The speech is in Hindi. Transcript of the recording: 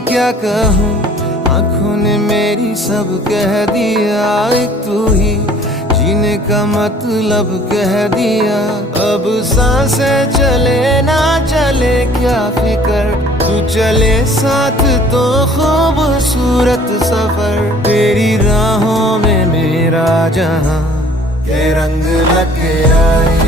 क्या कहूँ, आँखों ने मेरी सब कह दिया। एक तू ही जीने का मतलब कह दिया। अब सांसें चले ना चले क्या फिकर, तू चले साथ तो खूबसूरत सफर। तेरी राहों में मेरा जहां के रंग लग आए।